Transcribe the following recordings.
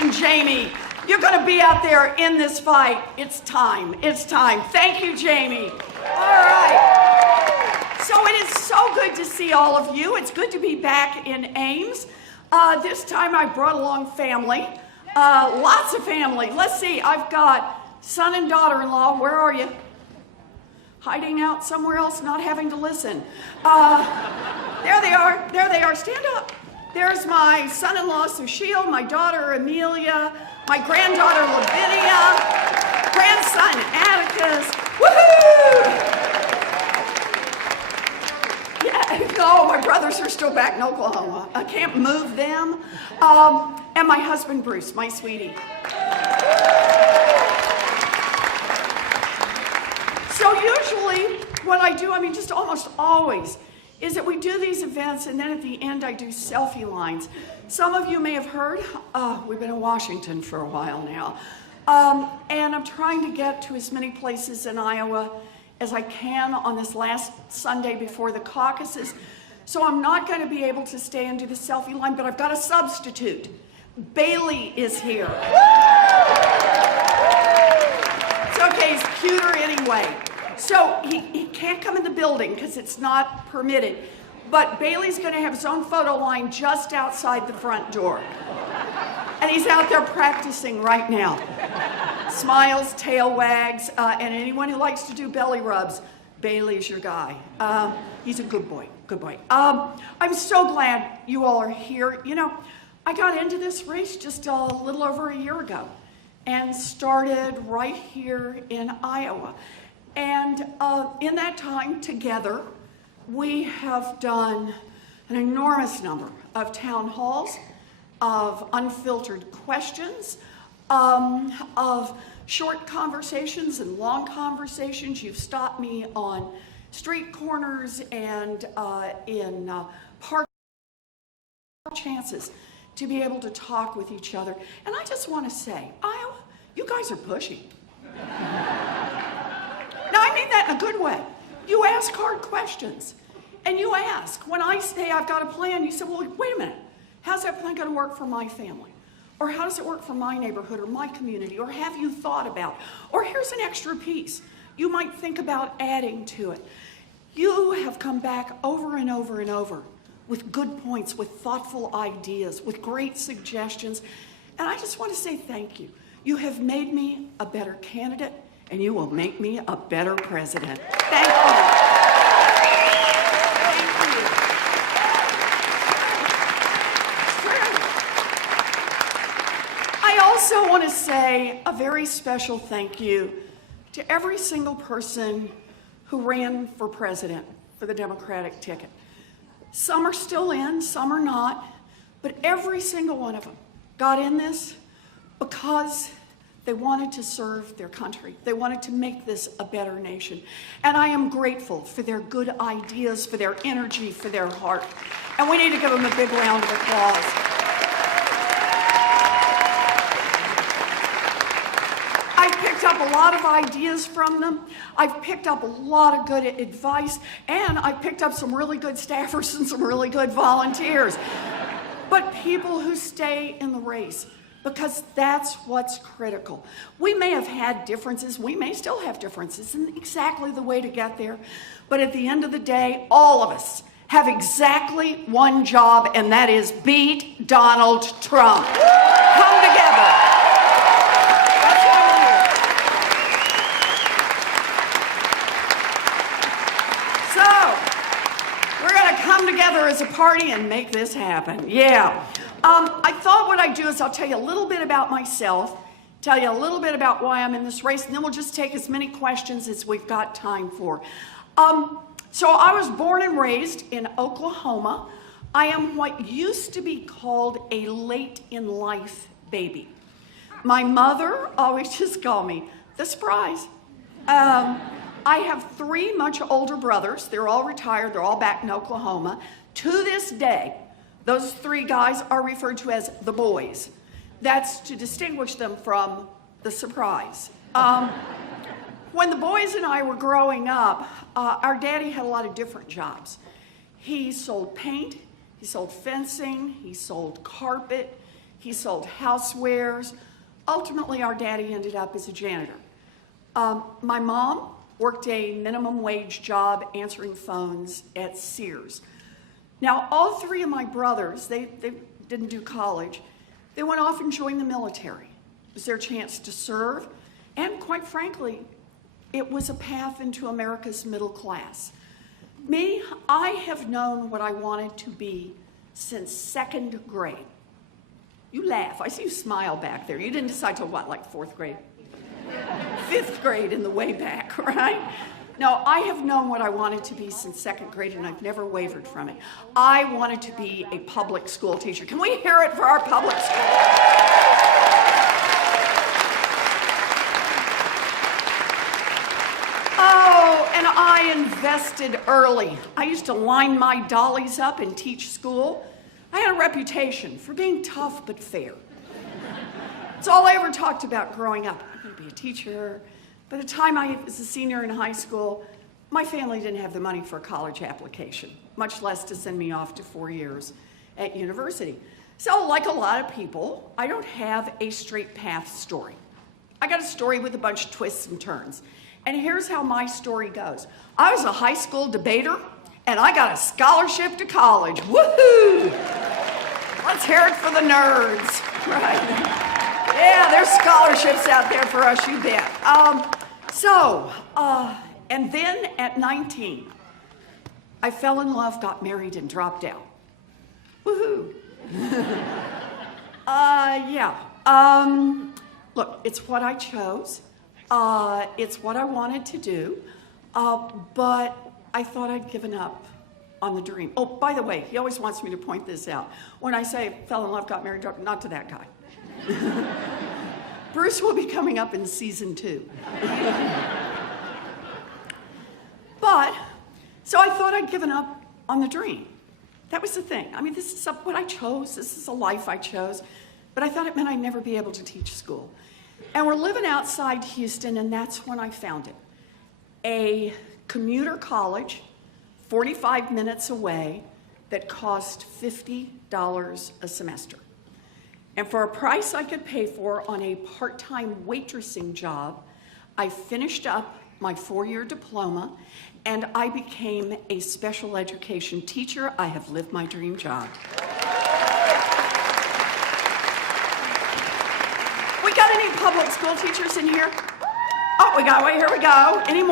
Congratulations, Jamie. You're going to be out there in this fight. It's time. It's time. Thank you, Jamie. All right. So it is so good to see all of you. It's good to be back in Ames. This time I brought along family. Lots of family. Let's see. I've got son and daughter-in-law. Where are you? Hiding out somewhere else, not having to listen. There they are. There they are. Stand up. There's my son-in-law, Sushil, my daughter, Amelia, my granddaughter, Lavinia, grandson, Atticus. Woohoo! Yeah, no, my brothers are still back in Oklahoma. I can't move them. And my husband, Bruce, my sweetie. So usually what I do, just almost always, is that we do these events and then at the end I do selfie lines. Some of you may have heard, we've been in Washington for a while now. And I'm trying to get to as many places in Iowa as I can on this last Sunday before the caucuses. So I'm not going to be able to stay and do the selfie line, but I've got a substitute. Bailey is here. It's okay, he's cuter anyway. So he can't come in the building because it's not permitted. But Bailey's going to have his own photo line just outside the front door. And he's out there practicing right now. Smiles, tail wags, and anyone who likes to do belly rubs, Bailey's your guy. He's a good boy, good boy. I'm so glad you all are here. You know, I got into this race just a little over a year ago and started right here in Iowa. And in that time together, we have done an enormous number of town halls, of unfiltered questions, of short conversations and long conversations. You've stopped me on street corners and in park chances to be able to talk with each other. And I just want to say, Iowa, you guys are pushy. Now, I mean that in a good way. You ask hard questions. And you ask, when I say I've got a plan, you say, well, wait a minute. How's that plan going to work for my family? Or how does it work for my neighborhood or my community? Or have you thought about? Or here's an extra piece you might think about adding to it. You have come back over and over and over with good points, with thoughtful ideas, with great suggestions. And I just want to say thank you. You have made me a better candidate, and you will make me a better president. Thank you. Thank you. I also want to say a very special thank you to every single person who ran for president for the Democratic ticket. Some are still in, some are not, but every single one of them got in this because they wanted to serve their country. They wanted to make this a better nation. And I am grateful for their good ideas, for their energy, for their heart. And we need to give them a big round of applause. I've picked up a lot of ideas from them. I've picked up a lot of good advice, and I've picked up some really good staffers and some really good volunteers. But people who stay in the race, because that's what's critical. We may have had differences, we may still have differences in exactly the way to get there, but at the end of the day, all of us have exactly one job, and that is beat Donald Trump. Come together. That's why we're here. So, we're gonna come together as a party and make this happen. Yeah. I thought what I'd do is I'll tell you a little bit about myself, tell you a little bit about why I'm in this race, and then we'll just take as many questions as we've got time for. So I was born and raised in Oklahoma. I am what used to be called a late in life baby. My mother always just called me the surprise. I have three much older brothers. They're all retired. They're all back in Oklahoma. To this day, those three guys are referred to as the boys. That's to distinguish them from the surprise. When the boys and I were growing up, our daddy had a lot of different jobs. He sold paint, he sold fencing, he sold carpet, He sold housewares. Ultimately, our daddy ended up as a janitor. My mom worked a minimum wage job answering phones at Sears. Now, all three of my brothers, they didn't do college. They went off and joined the military. It was their chance to serve, and quite frankly, it was a path into America's middle class. Me, I have known what I wanted to be since 2nd grade. You laugh. I see you smile back there. You didn't decide till what, like 4th grade? 5th grade in the way back, right? No, I have known what I wanted to be since 2nd grade, and I've never wavered from it. I wanted to be a public school teacher. Can we hear it for our public school? Oh, and I invested early. I used to line my dollies up and teach school. I had a reputation for being tough but fair. It's all I ever talked about growing up. I'm going to be a teacher. By the time I was a senior in high school, my family didn't have the money for a college application, much less to send me off to 4 years at university. So like a lot of people, I don't have a straight path story. I got a story with a bunch of twists and turns. And here's how my story goes. I was a high school debater, and I got a scholarship to college. Woohoo! Let's hear it for the nerds, right? Yeah, there's scholarships out there for us, you bet. And then at 19, I fell in love, got married, and dropped out. Woohoo! Look, it's what I chose. It's what I wanted to do, but I thought I'd given up on the dream. Oh, by the way, he always wants me to point this out. When I say fell in love, got married, not to that guy. Bruce will be coming up in season 2. So I thought I'd given up on the dream. That was the thing. I mean, this is what I chose. This is a life I chose. But I thought it meant I'd never be able to teach school. And we're living outside Houston, and that's when I found it. A commuter college, 45 minutes away, that cost $50 a semester. And for a price I could pay for on a part-time waitressing job, I finished up my 4-year diploma, and I became a special education teacher. I have lived my dream job. We got any public school teachers in here? Oh, here we go. Any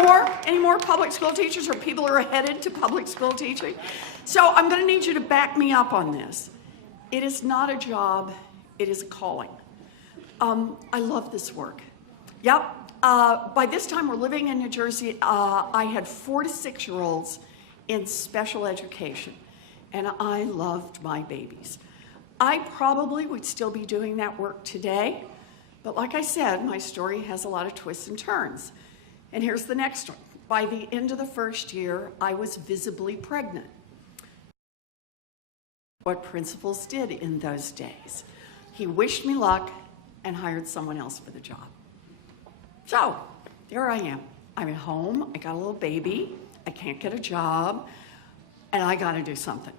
more public school teachers or people who are headed to public school teaching? So I'm going to need you to back me up on this. It is not a job, it is a calling. I love this work. Yep. By this time, we're living in New Jersey. I had 4 to 6-year-olds in special education, and I loved my babies. I probably would still be doing that work today, but like I said, my story has a lot of twists and turns. And here's the next one. By the end of the first year, I was visibly pregnant. What principals did in those days. He wished me luck and hired someone else for the job. So, there I am. I'm at home, I got a little baby, I can't get a job, and I gotta do something.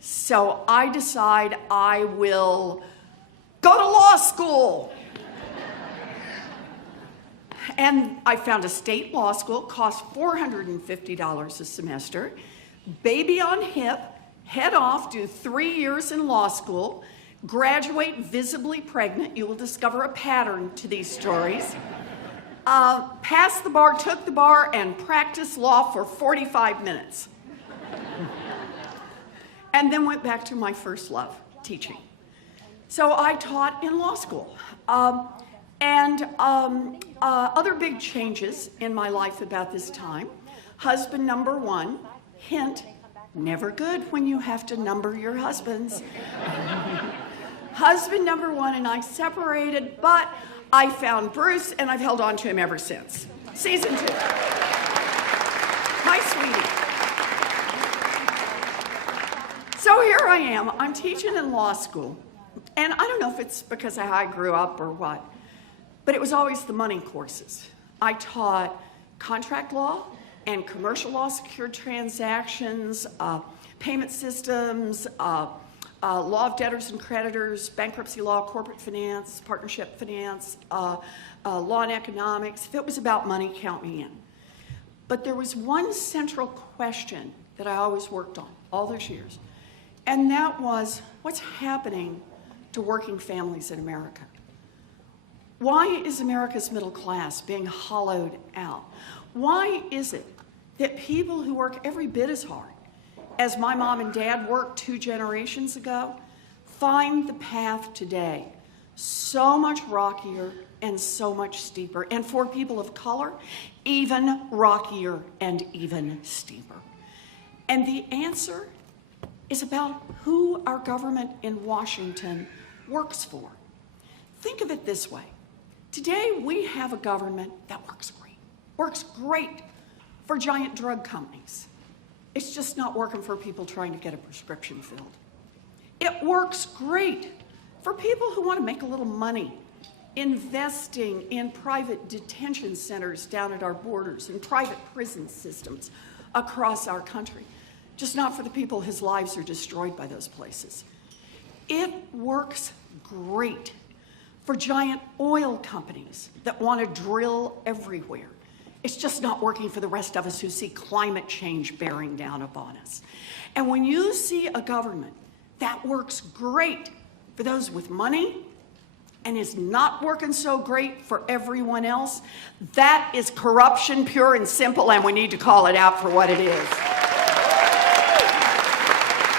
So I decide I will go to law school. And I found a state law school, cost $450 a semester, baby on hip, head off, do 3 years in law school, graduate visibly pregnant. You will discover a pattern to these stories. Passed the bar, took the bar, and practiced law for 45 minutes. And then went back to my first love, teaching. So I taught in law school. Other big changes in my life about this time. Husband number 1, hint, never good when you have to number your husbands. Husband number 1 and I separated, but I found Bruce and I've held on to him ever since. Season 2. My sweetie. So here I am. I'm teaching in law school. And I don't know if it's because of how I grew up or what, but it was always the money courses. I taught contract law and commercial law, secured transactions, payment systems, law of debtors and creditors, bankruptcy law, corporate finance, partnership finance, law and economics. If it was about money, count me in. But there was one central question that I always worked on all those years, and that was, what's happening to working families in America? Why is America's middle class being hollowed out? Why is it that people who work every bit as hard as my mom and dad worked 2 generations ago find the path today so much rockier and so much steeper, and for people of color, even rockier and even steeper? And the answer is about who our government in Washington works for. Think of it this way. Today, we have a government that works great for giant drug companies. It's just not working for people trying to get a prescription filled. It works great for people who want to make a little money investing in private detention centers down at our borders and private prison systems across our country. Just not for the people whose lives are destroyed by those places. It works great for giant oil companies that want to drill everywhere. It's just not working for the rest of us who see climate change bearing down upon us. And when you see a government that works great for those with money and is not working so great for everyone else, that is corruption, pure and simple, and we need to call it out for what it is.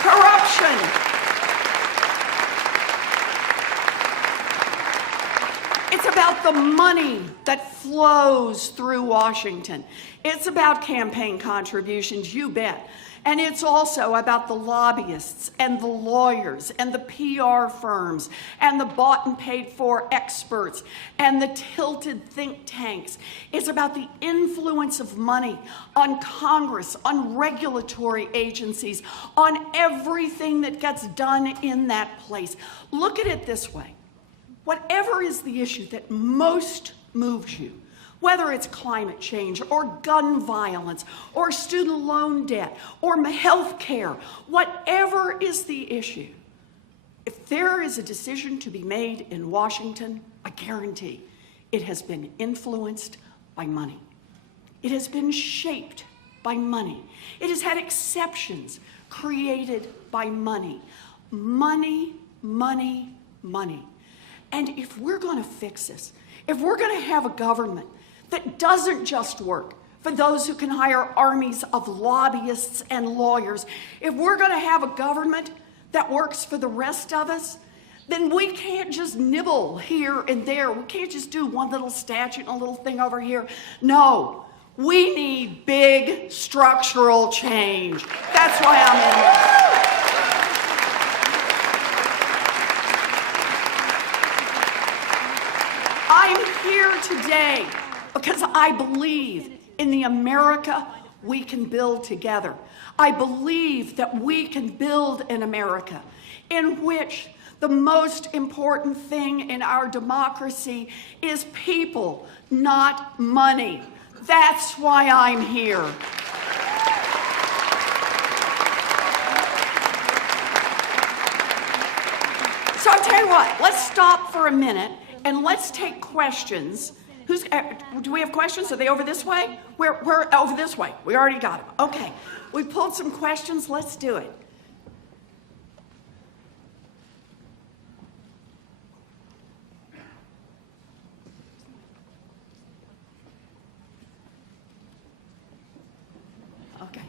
Corruption. It's about the money that flows through Washington. It's about campaign contributions, you bet. And it's also about the lobbyists and the lawyers and the PR firms and the bought and paid for experts and the tilted think tanks. It's about the influence of money on Congress, on regulatory agencies, on everything that gets done in that place. Look at it this way. Whatever is the issue that most moves you, whether it's climate change or gun violence or student loan debt or health care, whatever is the issue, if there is a decision to be made in Washington, I guarantee it has been influenced by money. It has been shaped by money. It has had exceptions created by money. Money, money, money. And if we're going to fix this, if we're going to have a government that doesn't just work for those who can hire armies of lobbyists and lawyers, if we're going to have a government that works for the rest of us, then we can't just nibble here and there. We can't just do one little statute and a little thing over here. No, we need big structural change. That's why I'm in here. I'm here today because I believe in the America we can build together. I believe that we can build an America in which the most important thing in our democracy is people, not money. That's why I'm here. So I'll tell you what, let's stop for a minute and let's take questions. Do we have questions? Are they over this way? We're over this way. We already got them. Okay. We pulled some questions. Let's do it. Okay.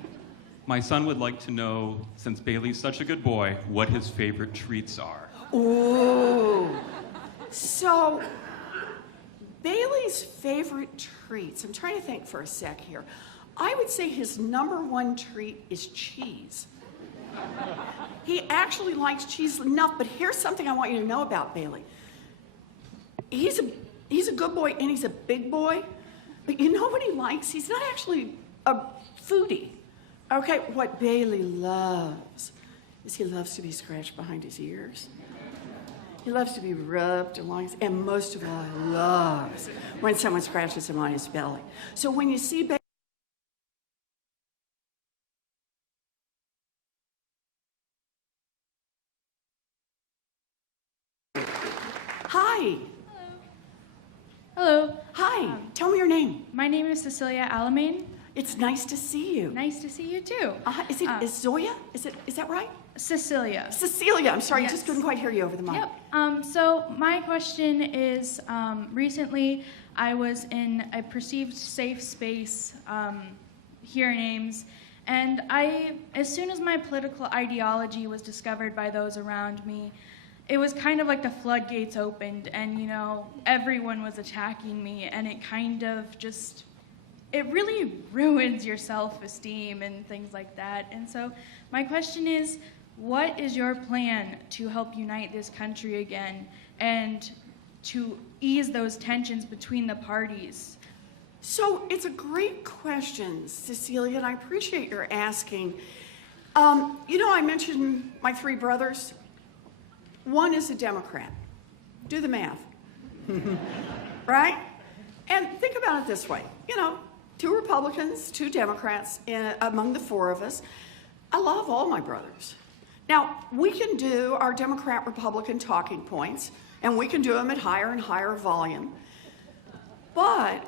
My son would like to know, since Bailey's such a good boy, what his favorite treats are. Ooh. So, Bailey's favorite treats, I'm trying to think for a sec here. I would say his #1 treat is cheese. He actually likes cheese enough, but here's something I want you to know about Bailey. He's a good boy and he's a big boy, but you know what he likes? He's not actually a foodie. Okay, what Bailey loves is he loves to be scratched behind his ears. He loves to be rubbed along his, and most of all, he loves when someone scratches him on his belly. So when you see Hi. Hello. Hi. Tell me your name. My name is Cecilia Alamein. It's nice to see you. Nice to see you too. Is Zoya? Is that right? Cecilia. Cecilia. I'm sorry, I Yes. just couldn't quite hear you over the mic. Yep. So my question is, recently I was in a perceived safe space here in Ames, and as soon as my political ideology was discovered by those around me, it was kind of like the floodgates opened, and everyone was attacking me, and it kind of just, it really ruins your self-esteem and things like that. And so my question is, what is your plan to help unite this country again and to ease those tensions between the parties? So it's a great question, Cecilia, and I appreciate your asking. I mentioned my three brothers. One is a Democrat. Do the math. Right? And think about it this way. 2 Republicans, 2 Democrats among the 4 of us. I love all my brothers. Now, we can do our Democrat-Republican talking points, and we can do them at higher and higher volume. But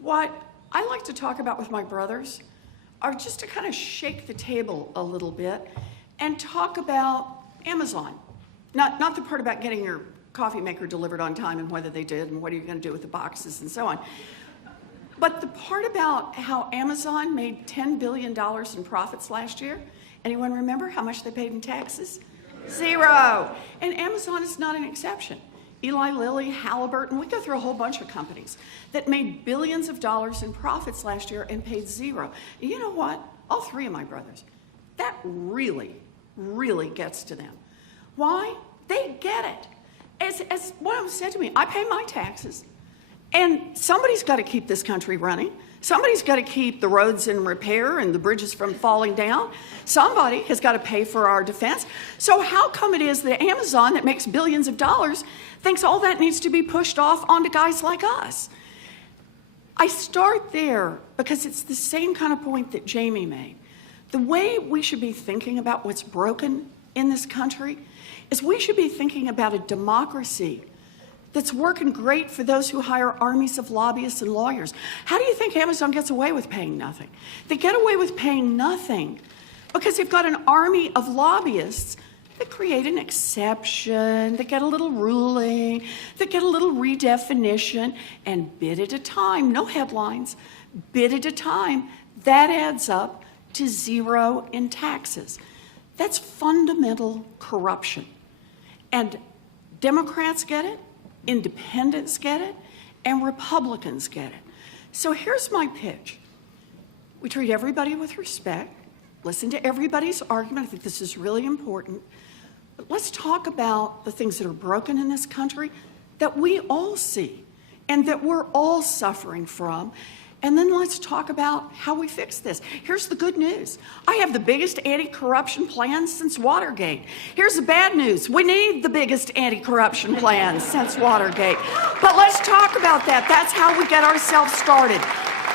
what I like to talk about with my brothers are just to kind of shake the table a little bit and talk about Amazon. Not the part about getting your coffee maker delivered on time and whether they did and what are you going to do with the boxes and so on. But the part about how Amazon made $10 billion in profits last year, anyone remember how much they paid in taxes? 0. And Amazon is not an exception. Eli Lilly, Halliburton, we go through a whole bunch of companies that made billions of dollars in profits last year and paid 0. And you know what? All 3 of my brothers, that really, really gets to them. Why? They get it. As one of them said to me, I pay my taxes, and somebody's got to keep this country running. Somebody's got to keep the roads in repair and the bridges from falling down. Somebody has got to pay for our defense. So how come it is that Amazon, that makes billions of dollars, thinks all that needs to be pushed off onto guys like us? I start there because it's the same kind of point that Jamie made. The way we should be thinking about what's broken in this country is we should be thinking about a democracy that's working great for those who hire armies of lobbyists and lawyers. How do you think Amazon gets away with paying nothing? They get away with paying nothing because they've got an army of lobbyists that create an exception, that get a little ruling, that get a little redefinition, and bit at a time, no headlines, bit at a time, that adds up to 0 in taxes. That's fundamental corruption. And Democrats get it, Independents get it, and Republicans get it. So here's my pitch. We treat everybody with respect, listen to everybody's argument. I think this is really important. But let's talk about the things that are broken in this country that we all see and that we're all suffering from. And then let's talk about how we fix this. Here's the good news. I have the biggest anti-corruption plan since Watergate. Here's the bad news. We need the biggest anti-corruption plan since Watergate. But let's talk about that. That's how we get ourselves started.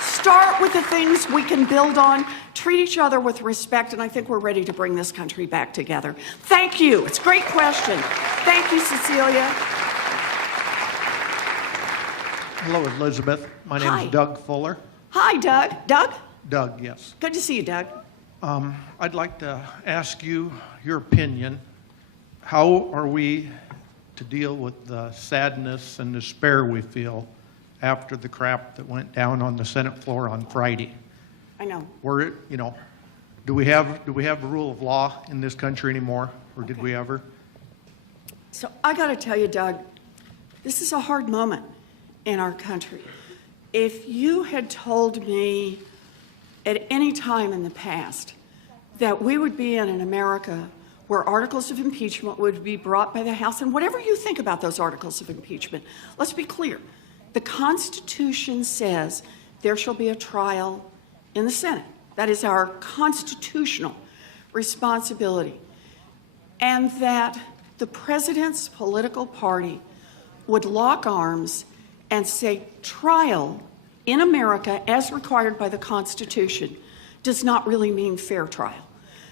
Start with the things we can build on, treat each other with respect, and I think we're ready to bring this country back together. Thank you. It's a great question. Thank you, Cecilia. Hello, Elizabeth. My name Hi. is Doug Fuller. Hi, Doug. Doug? Doug, yes. Good to see you, Doug. I'd like to ask you your opinion. How are we to deal with the sadness and despair we feel after the crap that went down on the Senate floor on Friday? I know. Do we have the rule of law in this country anymore, or did we ever? So I got to tell you, Doug, this is a hard moment in our country. If you had told me at any time in the past that we would be in an America where articles of impeachment would be brought by the House, and whatever you think about those articles of impeachment, let's be clear. The Constitution says there shall be a trial in the Senate. That is our constitutional responsibility. And that the president's political party would lock arms and say trial in America, as required by the Constitution, does not really mean fair trial.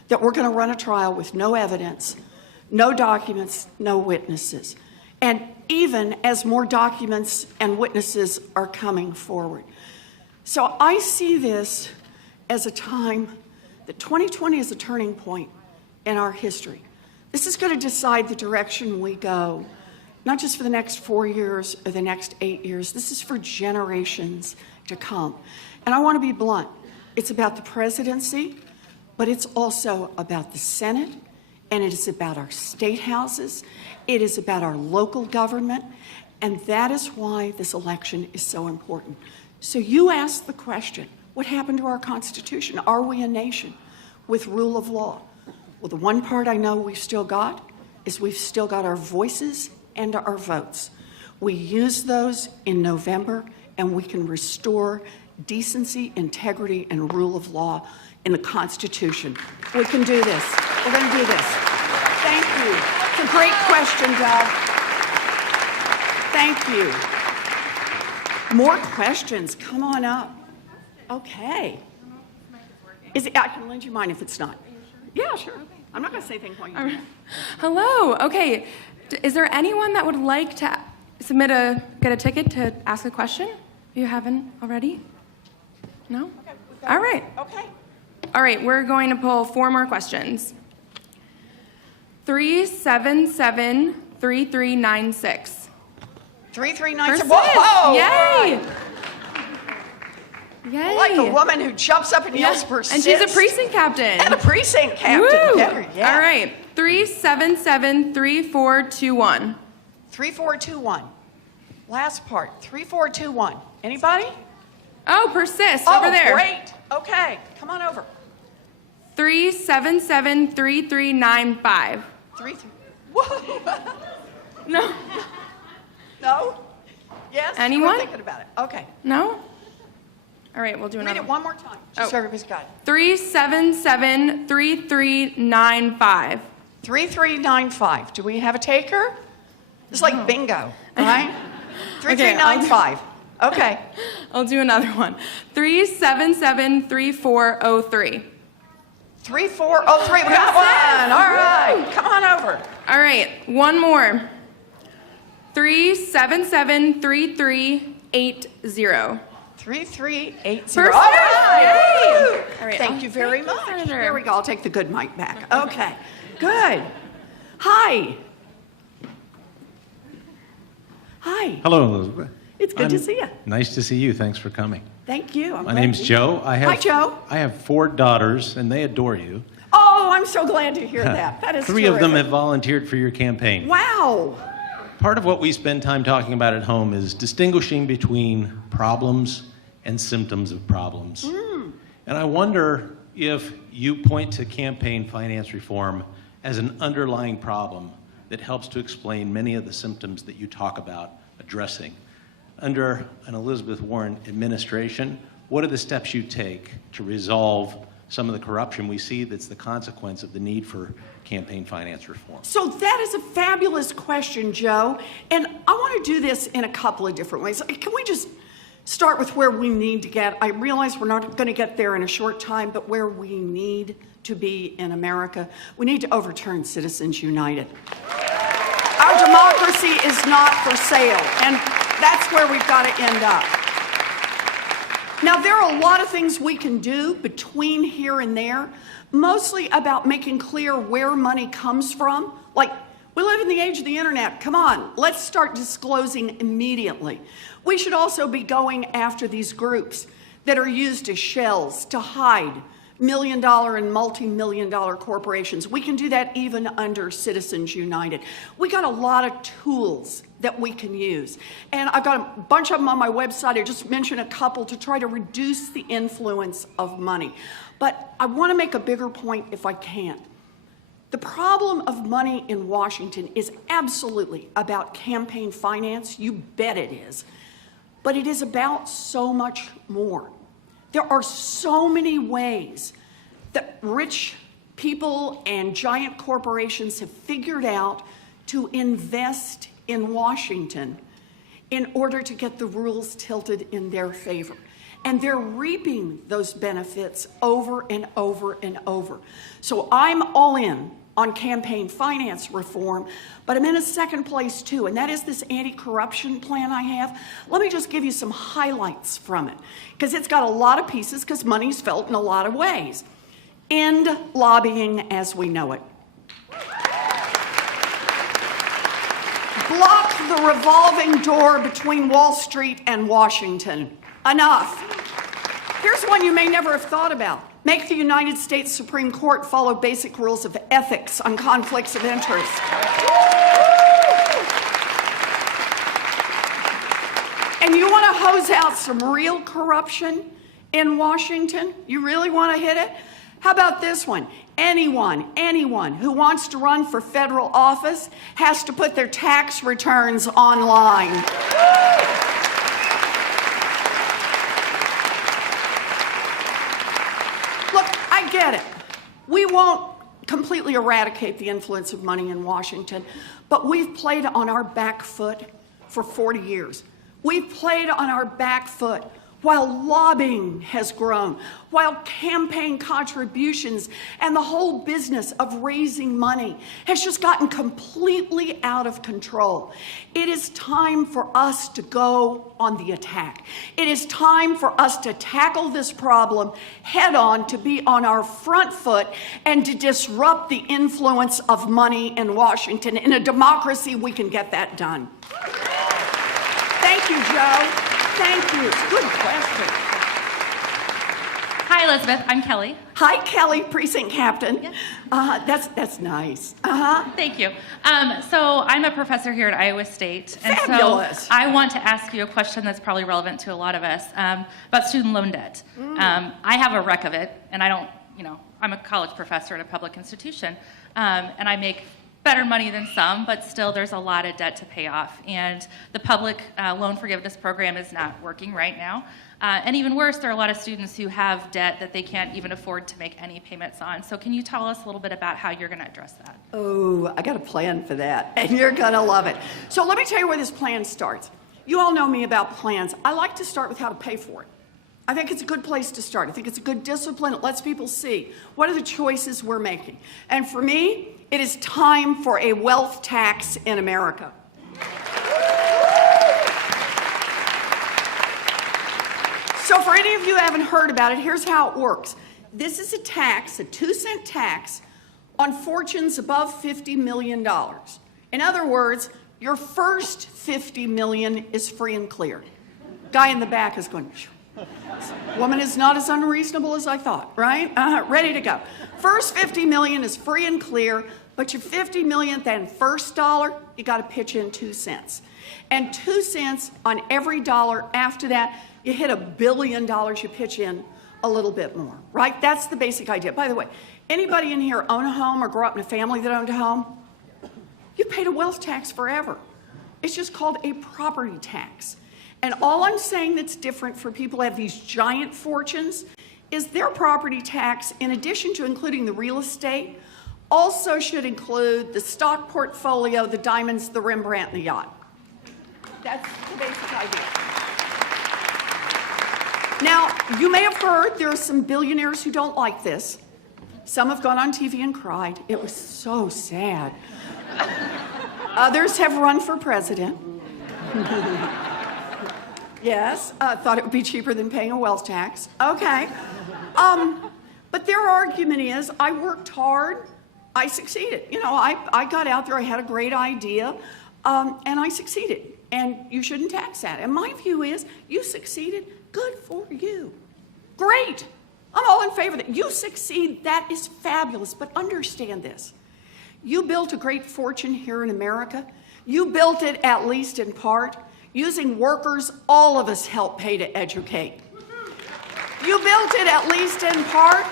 That we're going to run a trial with no evidence, no documents, no witnesses. and even as more documents and witnesses are coming forward. So I see this as a time that 2020 is a turning point in our history. This is going to decide the direction we go, not just for the next 4 years or the next 8 years. This is for generations to come. And I want to be blunt. It's about the presidency, but it's also about the Senate, and it is about our state houses. It is about our local government, and that is why this election is so important. So you asked the question, what happened to our Constitution? Are we a nation with rule of law? Well, the one part I know we've still got is we've still got our voices and our votes. We use those in November, and we can restore decency, integrity, and rule of law in the Constitution. We can do this. We're going to do this. Thank you. It's a great question, Doug. Thank you. More questions. Come on up. Okay. Is it, I can lend you mine if it's not. Yeah, sure. I'm not going to say anything while you do. Hello. Okay. Is there anyone that would like to get a ticket to ask a question? If you haven't already? No? Okay, All right. Okay. All right. We're going to pull 4 more questions. 377-3396. 3397. Persist. Whoa! Yay! Yay! I like a woman who jumps up and yells Yeah. persist. And she's a precinct captain. And a precinct captain. Woo! Get her, yeah. All right. 377-3421. 3421. Last part. 3421. Anybody? Oh, persist Oh, over there. great. Okay. Come on over. 377-3395. 33. Whoa. No. No? Yes? Anyone? We're thinking about it. Okay. No? All right, we'll do Read another it one more time. Just so everybody's got it. 377-3395. 3395. Do we have a taker? It's like bingo, right? 3395. Okay. I'll do another one. 377-3403. 3403. We got one. All right. Come on over. All right, one more. 377-3380. 3380. All All right. Yay. All right. Thank you very Thank you, much. Senator. Here we go. I'll take the good mic back. Okay. Good. Hi. Hi. Hello, Elizabeth. It's good to see you. Nice to see you. Thanks for coming. Thank you. I'm My glad name's you- Joe. Hi, Joe. I have 4 daughters, and they adore you. Oh, I'm so glad to hear that. That is 3 of them terrific. have volunteered for your campaign. Wow. Part of what we spend time talking about at home is distinguishing between problems and symptoms of problems. And I wonder if you point to campaign finance reform as an underlying problem that helps to explain many of the symptoms that you talk about addressing. Under an Elizabeth Warren administration, what are the steps you take to resolve some of the corruption we see that's the consequence of the need for campaign finance reform? So that is a fabulous question, Joe. And I want to do this in a couple of different ways. Can we just start with where we need to get? I realize we're not going to get there in a short time, but where we need to be in America, we need to overturn Citizens United. Our democracy is not for sale, and that's where we've got to end up. Now, there are a lot of things we can do between here and there, mostly about making clear where money comes from. Like, we live in the age of the internet. Come on, let's start disclosing immediately. We should also be going after these groups that are used as shells to hide million-dollar and multi-million-dollar corporations. We can do that even under Citizens United. We got a lot of tools that we can use. And I've got a bunch of them on my website. I just mentioned a couple to try to reduce the influence of money. But I want to make a bigger point if I can. The problem of money in Washington is absolutely about campaign finance. You bet it is. But it is about so much more. There are so many ways that rich people and giant corporations have figured out to invest in Washington in order to get the rules tilted in their favor. And they're reaping those benefits over and over and over. So I'm all in on campaign finance reform, but I'm in a second place too, and that is this anti-corruption plan I have. Let me just give you some highlights from it, because it's got a lot of pieces, because money's felt in a lot of ways. End lobbying as we know it. Block the revolving door between Wall Street and Washington. Enough. Here's one you may never have thought about. Make the United States Supreme Court follow basic rules of ethics on conflicts of interest. And you want to hose out some real corruption in Washington? You really want to hit it? How about this one? Anyone who wants to run for federal office has to put their tax returns online. Look, I get it. We won't completely eradicate the influence of money in Washington, but we've played on our back foot for 40 years. We've played on our back foot while lobbying has grown, while campaign contributions and the whole business of raising money has just gotten completely out of control. It is time for us to go on the attack. It is time for us to tackle this problem head on, to be on our front foot, and to disrupt the influence of money in Washington. In a democracy, we can get that done. Thank you, Joe. Thank you. Good question. Hi, Elizabeth. I'm Kelly. Hi, Kelly, precinct captain. Yes. That's nice. Thank you. So I'm a professor here at Iowa State. And Fabulous. so I want to ask you a question that's probably relevant to a lot of us about student loan debt. I have a wreck of it, and I don't, I'm a college professor at a public institution, and I make better money than some, but still there's a lot of debt to pay off. And the public loan forgiveness program is not working right now. And even worse, there are a lot of students who have debt that they can't even afford to make any payments on. So can you tell us a little bit about how you're going to address that? Oh, I got a plan for that, and you're going to love it. So let me tell you where this plan starts. You all know me about plans. I like to start with how to pay for it. I think it's a good place to start. I think it's a good discipline. It lets people see what are the choices we're making. And for me, it is time for a wealth tax in America. So for any of you who haven't heard about it, here's how it works. This is a tax, a 2-cent tax, on fortunes above $50 million. In other words, your first $50 million is free and clear. Guy in the back is going, woman is not as unreasonable as I thought, right? Ready to go. First $50 million is free and clear, but your 50 millionth and first dollar, you got to pitch in 2 cents. And 2 cents on every dollar after that, you hit $1 billion, you pitch in a little bit more, right? That's the basic idea. By the way, anybody in here own a home or grew up in a family that owned a home? You paid a wealth tax forever. It's just called a property tax. And all I'm saying that's different for people who have these giant fortunes is their property tax, in addition to including the real estate, also should include the stock portfolio, the diamonds, the Rembrandt, and the yacht. That's the basic idea. Now, you may have heard there are some billionaires who don't like this. Some have gone on TV and cried. It was so sad. Others have run for president. Yes, thought it would be cheaper than paying a wealth tax. Okay. But their argument is, I worked hard, I succeeded. I got out there, I had a great idea, and I succeeded. And you shouldn't tax that. And my view is, you succeeded, good for you. Great. I'm all in favor of that. You succeed, that is fabulous. But understand this. You built a great fortune here in America. You built it, at least in part, using workers all of us help pay to educate. You built it, at least in part,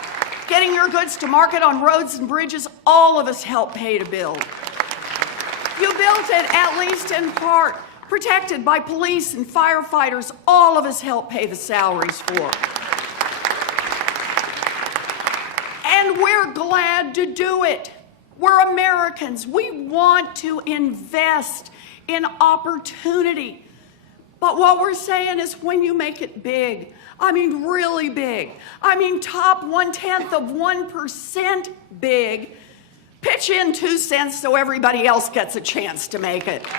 getting your goods to market on roads and bridges all of us help pay to build. You built it, at least in part, protected by police and firefighters all of us help pay the salaries for. And we're glad to do it. We're Americans. We want to invest in opportunity. But what we're saying is when you make it big, I mean really big, I mean top 1/10 of 1% big, Pitch in 2 cents so everybody else gets a chance to make it. Yeah.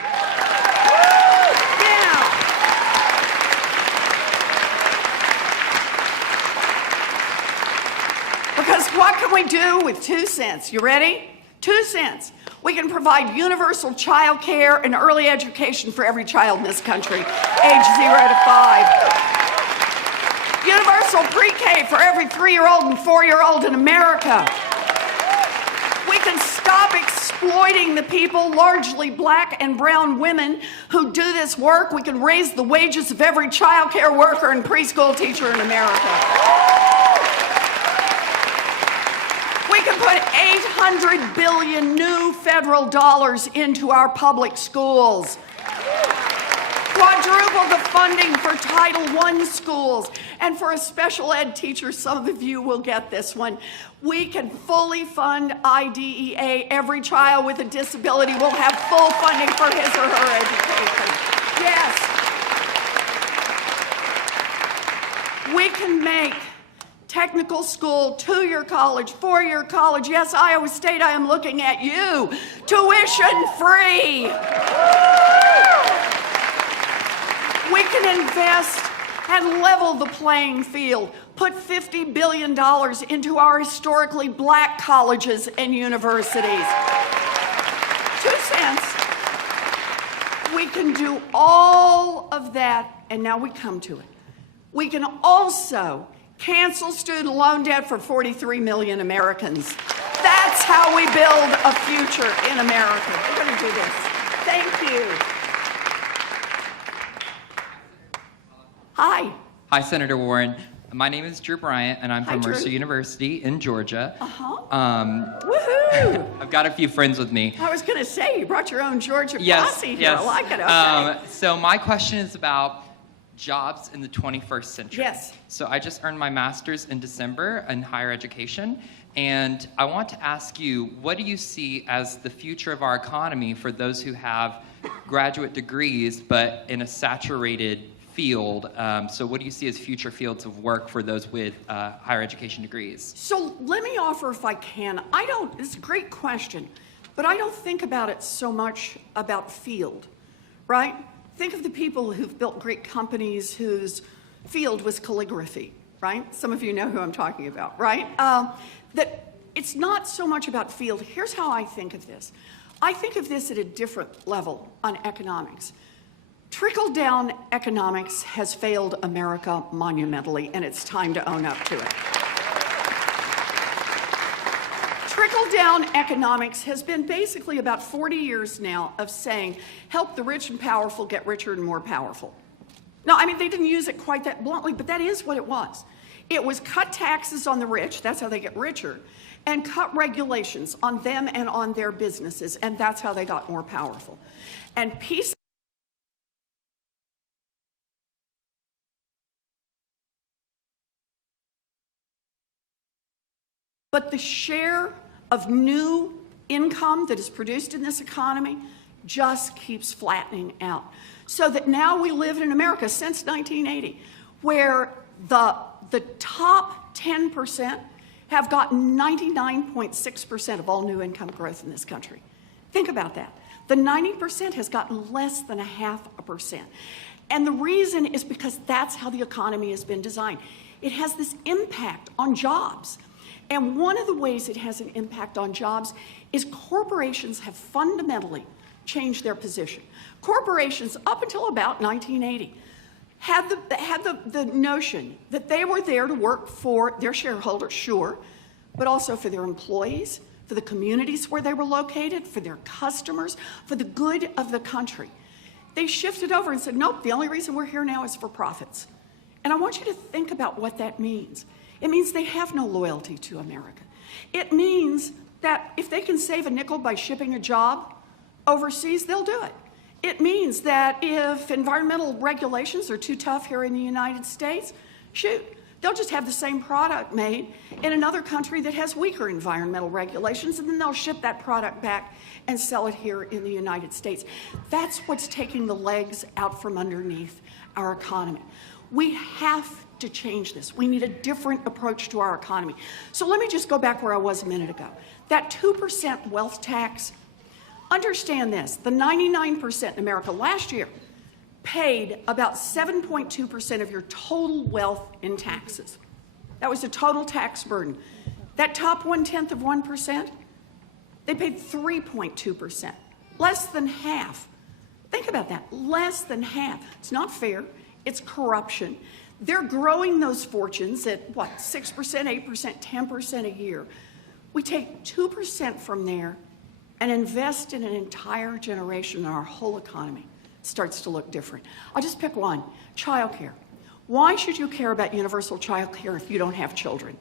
Because what can we do with 2 cents? You ready? 2 cents. We can provide universal child care and early education for every child in this country, age 0 to 5. Universal pre-K for every 3-year-old and 4-year-old in America. We can stop exploiting the people, largely black and brown women, who do this work. We can raise the wages of every child care worker and preschool teacher in America. We can put $800 billion new federal dollars into our public schools. Quadruple the funding for Title I schools. And for a special ed teacher, some of you will get this one. We can fully fund IDEA. Every child with a disability will have full funding for his or her education. Yes. We can make technical school, 2-year college, 4-year college. Yes, Iowa State, I am looking at you. Tuition free. We can invest and level the playing field, put $50 billion into our historically black colleges and universities. 2 cents. We can do all of that, and now we come to it. We can also cancel student loan debt for 43 million Americans. That's how we build a future in America. We're going to do this. Thank you. Hi. Hi, Senator Warren. My name is Drew Bryant, and I'm Hi, from Drew. Mercer University in Georgia. Woohoo! I've got a few friends with me. I was going to say, you brought your own Georgia Yes, posse here. yes. I like it. Okay. So my question is about jobs in the 21st century. Yes. So I just earned my master's in December in higher education, and I want to ask you, what do you see as the future of our economy for those who have graduate degrees but in a saturated field? So what do you see as future fields of work for those with higher education degrees? So let me offer, if I can, it's a great question, but I don't think about it so much about field, right? Think of the people who've built great companies whose field was calligraphy, right? Some of you know who I'm talking about, right? That it's not so much about field. Here's how I think of this. I think of this at a different level on economics. Trickle-down economics has failed America monumentally, and it's time to own up to it. Trickle-down economics has been basically about 40 years now of saying, help the rich and powerful get richer and more powerful. No, I mean, they didn't use it quite that bluntly, but that is what it was. It was cut taxes on the rich, that's how they get richer, and cut regulations on them and on their businesses, and that's how they got more powerful. And peace. But the share of new income that is produced in this economy just keeps flattening out. So that now we live in America since 1980, where the top 10% have gotten 99.6% of all new income growth in this country. Think about that. The 90% has gotten less than 0.5%. And the reason is because that's how the economy has been designed. It has this impact on jobs. And one of the ways it has an impact on jobs is corporations have fundamentally changed their position. Corporations, up until about 1980, had the notion that they were there to work for their shareholders, sure, but also for their employees, for the communities where they were located, for their customers, for the good of the country. They shifted over and said, nope, the only reason we're here now is for profits. And I want you to think about what that means. It means they have no loyalty to America. It means that if they can save a nickel by shipping a job overseas, they'll do it. It means that if environmental regulations are too tough here in the United States, shoot, they'll just have the same product made in another country that has weaker environmental regulations, and then they'll ship that product back and sell it here in the United States. That's what's taking the legs out from underneath our economy. We have to change this. We need a different approach to our economy. So let me just go back where I was a minute ago. That 2% wealth tax, understand this, the 99% in America last year paid about 7.2% of your total wealth in taxes. That was the total tax burden. That top 0.1%, they paid 3.2%, less than half. Think about that, less than half. It's not fair, it's corruption. They're growing those fortunes at what, 6%, 8%, 10% a year. We take 2% from there and invest in an entire generation, and our whole economy starts to look different. I'll just pick one, childcare. Why should you care about universal childcare if you don't have children,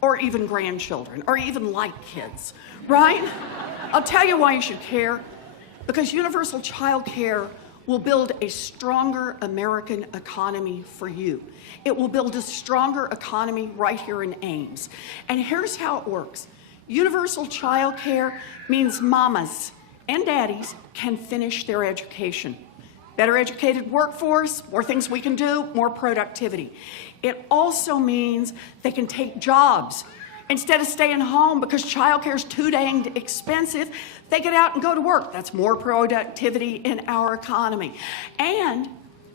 or even grandchildren, or even like kids, right? I'll tell you why you should care. Because universal childcare will build a stronger American economy for you. It will build a stronger economy right here in Ames. And here's how it works. Universal childcare means mamas and daddies can finish their education. Better educated workforce, more things we can do, more productivity. It also means they can take jobs. Instead of staying home because childcare is too dang expensive, they get out and go to work. That's more productivity in our economy. And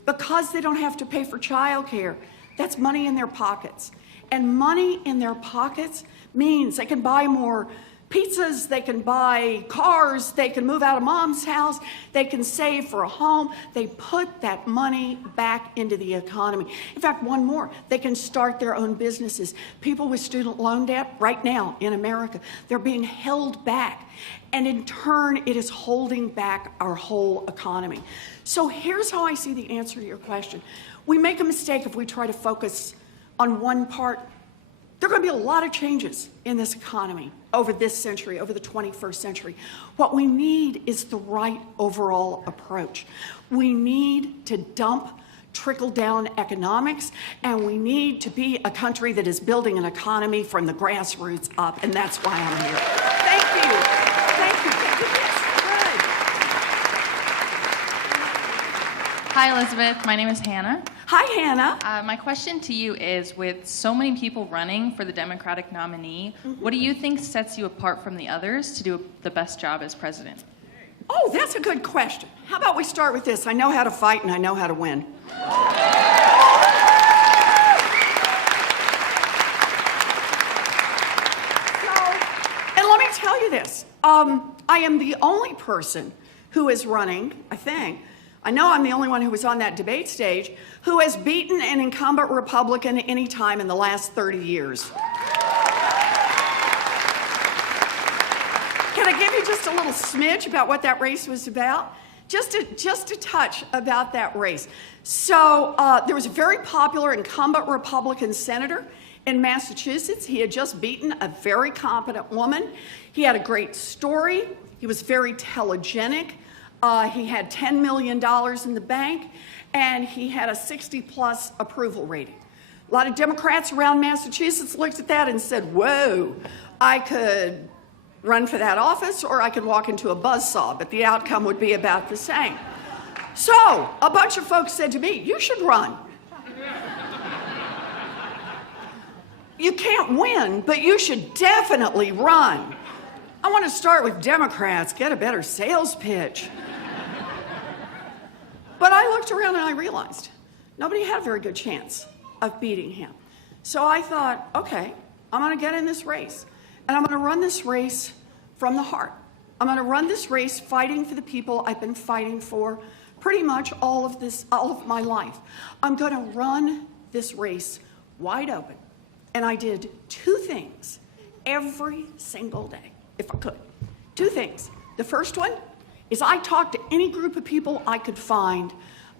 because they don't have to pay for childcare, that's money in their pockets. And money in their pockets means they can buy more pizzas, they can buy cars, they can move out of mom's house, they can save for a home. They put that money back into the economy. In fact, one more, they can start their own businesses. People with student loan debt right now in America, they're being held back. And in turn, it is holding back our whole economy. So here's how I see the answer to your question. We make a mistake if we try to focus on one part. There are going to be a lot of changes in this economy over this century, over the 21st century. What we need is the right overall approach. We need to dump trickle-down economics, and we need to be a country that is building an economy from the grassroots up, and that's why I'm here. Thank you. Thank you. Thank you. Yes, good. Hi, Elizabeth. My name is Hannah. Hi, Hannah. My question to you is, with so many people running for the Democratic nominee, what do you think sets you apart from the others to do the best job as president? Oh, that's a good question. How about we start with this? I know how to fight and I know how to win. And let me tell you this. I am the only person who is running, I think, I know I'm the only one who was on that debate stage, who has beaten an incumbent Republican any time in the last 30 years. Can I give you just a little smidge about what that race was about? Just a touch about that race. So there was a very popular incumbent Republican senator in Massachusetts. He had just beaten a very competent woman. He had a great story. He was very telegenic. He had $10 million in the bank, and he had a 60-plus approval rating. A lot of Democrats around Massachusetts looked at that and said, whoa, I could run for that office or I could walk into a buzzsaw, but the outcome would be about the same. So a bunch of folks said to me, you should run. You can't win, but you should definitely run. I want to start with Democrats, get a better sales pitch. But I looked around and I realized nobody had a very good chance of beating him. So I thought, okay, I'm going to get in this race. And I'm going to run this race from the heart. I'm going to run this race fighting for the people I've been fighting for pretty much all of my life. I'm going to run this race wide open. And I did two things every single day, if I could. Two things. The first one is I talked to any group of people I could find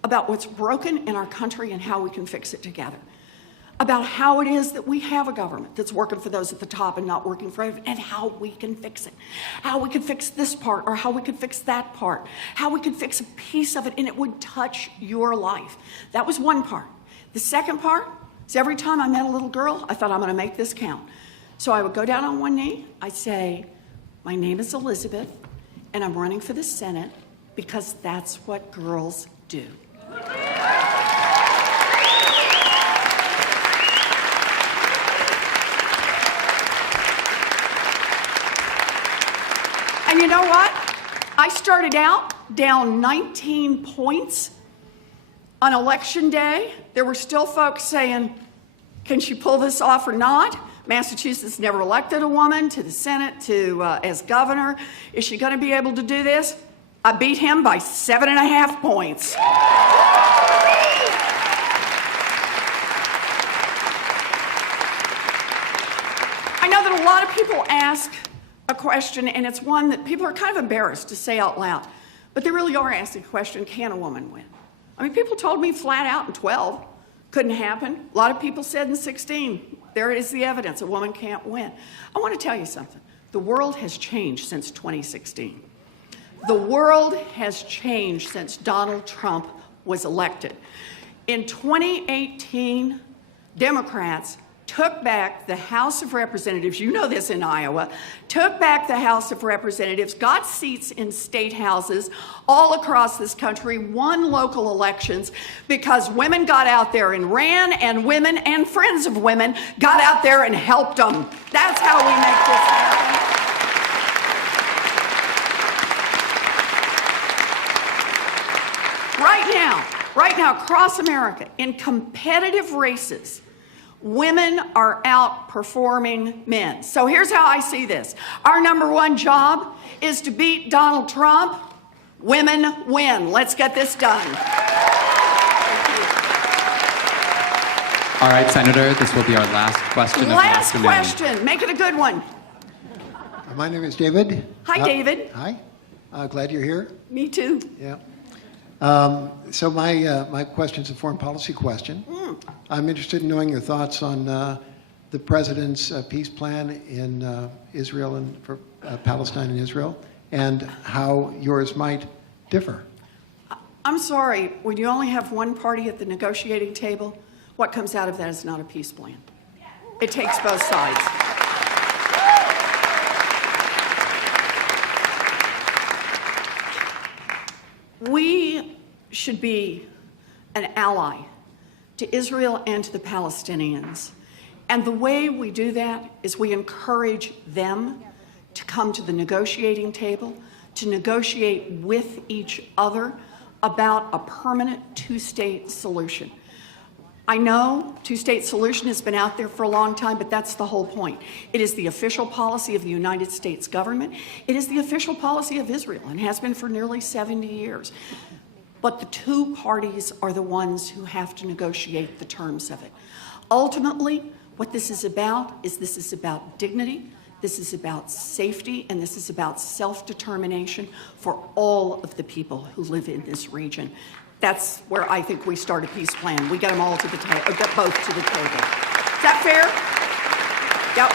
about what's broken in our country and how we can fix it together. About how it is that we have a government that's working for those at the top and not working for everyone, and how we can fix it. How we can fix this part, or how we can fix that part. How we can fix a piece of it and it would touch your life. That was one part. The second part is every time I met a little girl, I thought, I'm going to make this count. So I would go down on one knee, I'd say, my name is Elizabeth, and I'm running for the Senate because that's what girls do. And you know what? I started out down 19 points on election day. There were still folks saying, can she pull this off or not? Massachusetts never elected a woman to the Senate as governor. Is she going to be able to do this? I beat him by 7.5 points. I know that a lot of people ask a question, and it's one that people are kind of embarrassed to say out loud, but they really are asking the question, can a woman win? I mean, people told me flat out in 12, couldn't happen. A lot of people said in 16, there is the evidence, a woman can't win. I want to tell you something. The world has changed since 2016. The world has changed since Donald Trump was elected. In 2018, Democrats took back the House of Representatives, you know this in Iowa, took back the House of Representatives, got seats in state houses all across this country, won local elections because women got out there and ran, and women and friends of women got out there and helped them. That's how we make this happen. Right now, across America, in competitive races, women are outperforming men. So here's how I see this. Our number one job is to beat Donald Trump. Women win. Let's get this done. All right, Senator, this will be our last question of the Last afternoon. question. Make it a good one. My name is David. Hi, David. Hi. Glad you're here. Me too. Yeah. So my question's a foreign policy question. I'm interested in knowing your thoughts on the president's peace plan in Israel and for Palestine and Israel, and how yours might differ. I'm sorry, when you only have one party at the negotiating table, what comes out of that is not a peace plan. It takes both sides. We should be an ally to Israel and to the Palestinians. And the way we do that is we encourage them to come to the negotiating table, to negotiate with each other about a permanent two-state solution. I know two-state solution has been out there for a long time, but that's the whole point. It is the official policy of the United States government. It is the official policy of Israel and has been for nearly 70 years. But the two parties are the ones who have to negotiate the terms of it. Ultimately, what this is about dignity, this is about safety, and this is about self-determination for all of the people who live in this region. That's where I think we start a peace plan. We get them all to the table, get both to the table. Is that fair? Yep.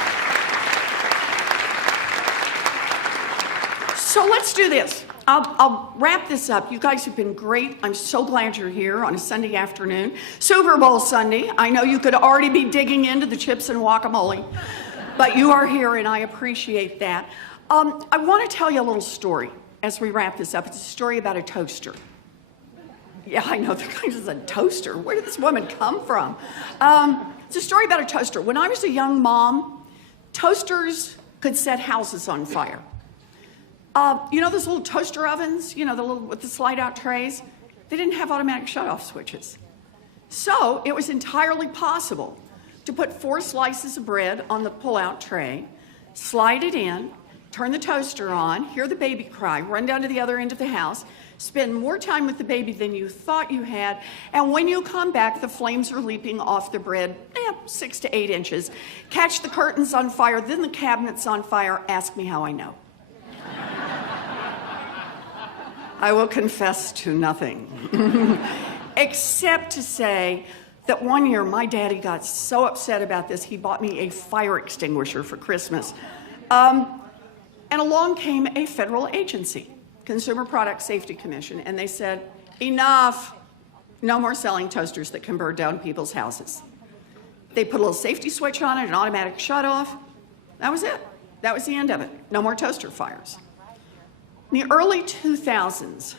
So let's do this. I'll wrap this up. You guys have been great. I'm so glad you're here on a Sunday afternoon. Super Bowl Sunday. I know you could already be digging into the chips and guacamole, but you are here and I appreciate that. I want to tell you a little story as we wrap this up. It's a story about a toaster. Yeah, I know, the guy says a toaster. Where did this woman come from? It's a story about a toaster. When I was a young mom, toasters could set houses on fire. You know those little toaster ovens, you know, the little with the slide-out trays? They didn't have automatic shut-off switches. So it was entirely possible to put 4 slices of bread on the pull-out tray, slide it in, turn the toaster on, hear the baby cry, run down to the other end of the house, spend more time with the baby than you thought you had, and when you come back, the flames are leaping off the bread, 6 to 8 inches. Catch the curtains on fire, then the cabinets on fire. Ask me how I know. I will confess to nothing, except to say that one year my daddy got so upset about this, he bought me a fire extinguisher for Christmas. And along came a federal agency, Consumer Product Safety Commission, and they said, enough, no more selling toasters that can burn down people's houses. They put a little safety switch on it, an automatic shut-off. That was it. That was the end of it. No more toaster fires. In the early 2000s,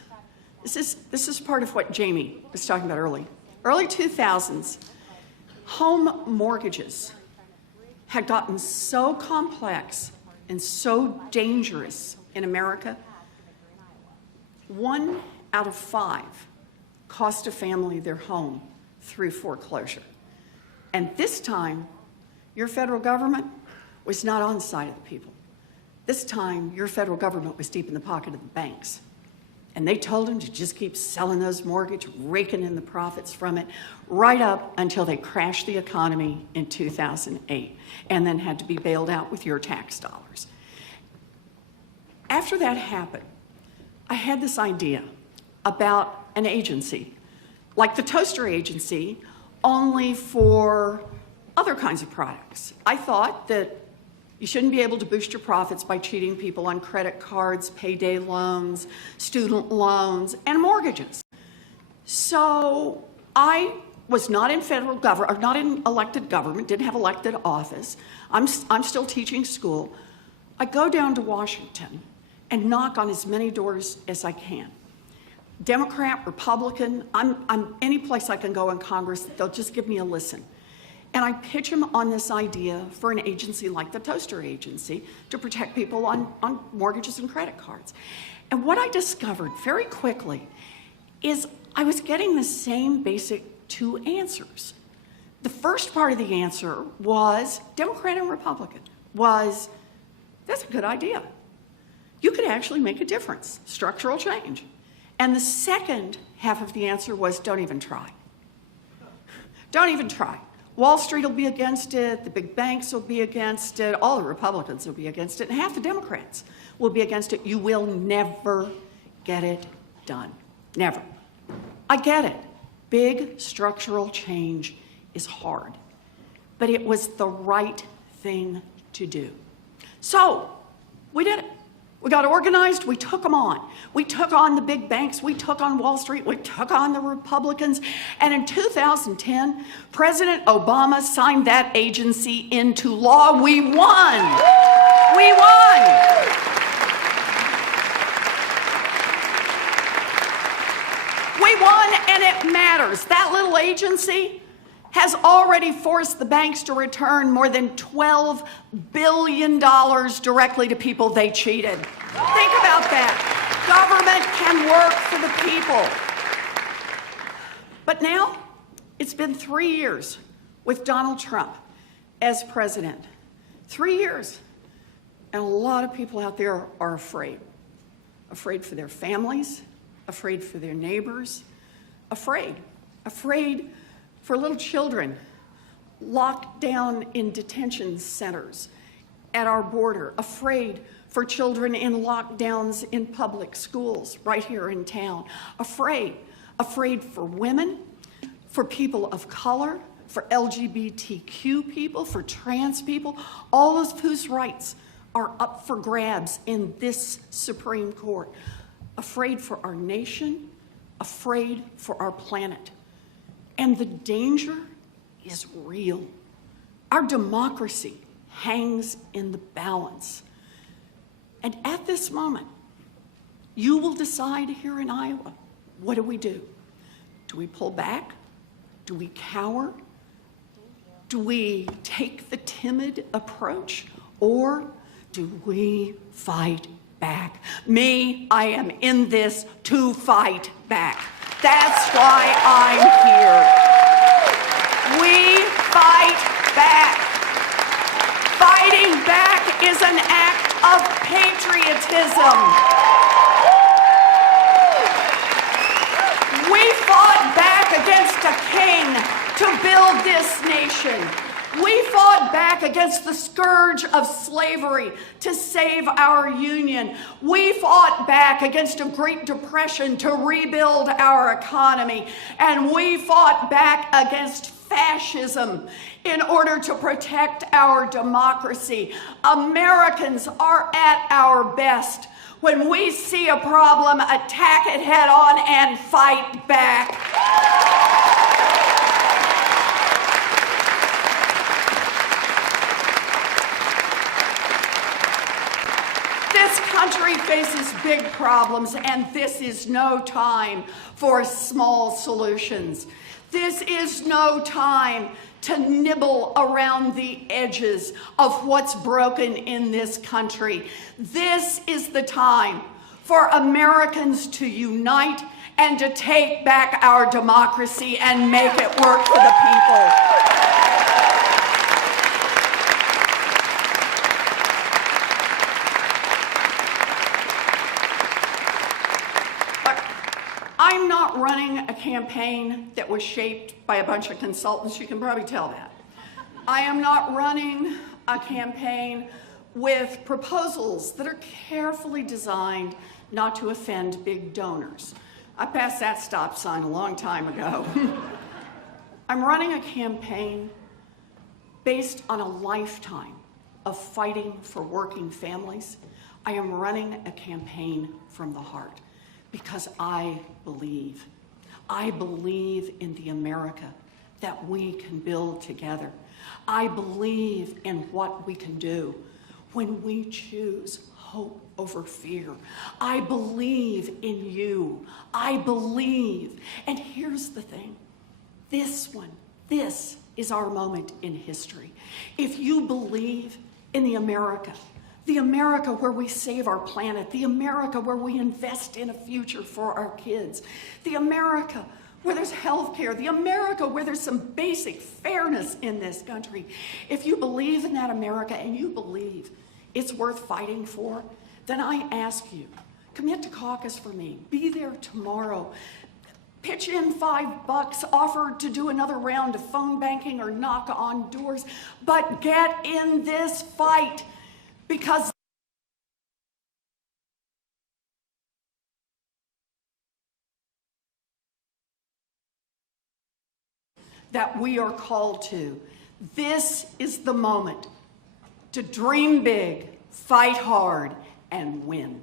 this is part of what Jamie was talking about early 2000s, home mortgages had gotten so complex and so dangerous in America. 1 out of 5 cost a family their home through foreclosure. And this time, your federal government was not on the side of the people. This time, your federal government was deep in the pocket of the banks. And they told them to just keep selling those mortgages, raking in the profits from it, right up until they crashed the economy in 2008, and then had to be bailed out with your tax dollars. After that happened, I had this idea about an agency, like the toaster agency, only for other kinds of products. I thought that you shouldn't be able to boost your profits by cheating people on credit cards, payday loans, student loans, and mortgages. So I was not in federal government, or not in elected government, didn't have elected office. I'm still teaching school. I go down to Washington and knock on as many doors as I can. Democrat, Republican, I'm any place I can go in Congress, they'll just give me a listen. And I pitch them on this idea for an agency like the Toaster Agency to protect people on mortgages and credit cards. And what I discovered very quickly is I was getting the same basic 2 answers. The first part of the answer was Democrat and Republican, was that's a good idea. You could actually make a difference, structural change. And the second half of the answer was don't even try. Don't even try. Wall Street will be against it, the big banks will be against it, all the Republicans will be against it, and half the Democrats will be against it. You will never get it done. Never. I get it. Big structural change is hard, but it was the right thing to do. So we did it. We got organized, we took them on. We took on the big banks, we took on Wall Street, we took on the Republicans, and in 2010, President Obama signed that agency into law. We won. We won. We won, and it matters. That little agency has already forced the banks to return more than $12 billion directly to people they cheated. Think about that. Government can work for the people. But now, it's been 3 years with Donald Trump as president. 3 years. And a lot of people out there are afraid. Afraid for their families, afraid for their neighbors, afraid for little children locked down in detention centers at our border, afraid for children in lockdowns in public schools right here in town, afraid for women, for people of color, for LGBTQ people, for trans people, all of whose rights are up for grabs in this Supreme Court, afraid for our nation, afraid for our planet. And the danger is real. Our democracy hangs in the balance. And at this moment, you will decide here in Iowa, what do we do? Do we pull back? Do we cower? Do we take the timid approach? Or do we fight back? Me, I am in this to fight back. That's why I'm here. We fight back. Fighting back is an act of patriotism. We fought back against a king to build this nation. We fought back against the scourge of slavery to save our union. We fought back against a Great Depression to rebuild our economy. And we fought back against fascism in order to protect our democracy. Americans are at our best when we see a problem, attack it head on and fight back. This country faces big problems, and this is no time for small solutions. This is no time to nibble around the edges of what's broken in this country. This is the time for Americans to unite and to take back our democracy and make it work for the people. I'm not running a campaign that was shaped by a bunch of consultants. You can probably tell that. I am not running a campaign with proposals that are carefully designed not to offend big donors. I passed that stop sign a long time ago. I'm running a campaign based on a lifetime of fighting for working families. I am running a campaign from the heart, because I believe in the America that we can build together. I believe in what we can do when we choose hope over fear. I believe in you. I believe. And here's the thing. This is our moment in history. If you believe in the America where we save our planet, the America where we invest in a future for our kids, the America where there's health care, the America where there's some basic fairness in this country. If you believe in that America and you believe it's worth fighting for, then I ask you, commit to caucus for me. Be there tomorrow. Pitch in $5, offer to do another round of phone banking or knock on doors, but get in this fight. Because that we are called to. This is the moment to dream big, fight hard, and win.